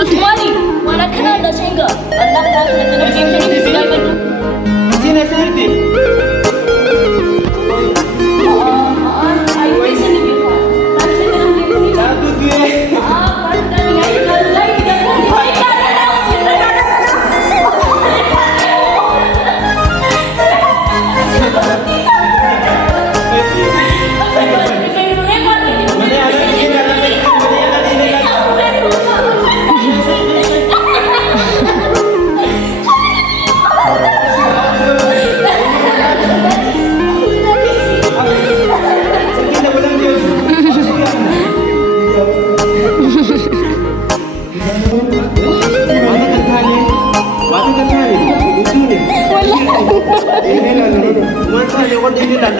Atumani, wala kana da singa. Allah ta kana da game ne bisa ga duk. Sina sirti. Ai wai sani bi ka. Na ce da ni ni. Satu dua. Panta ni ai ka lai da ko ai ka da singa. Ini lah,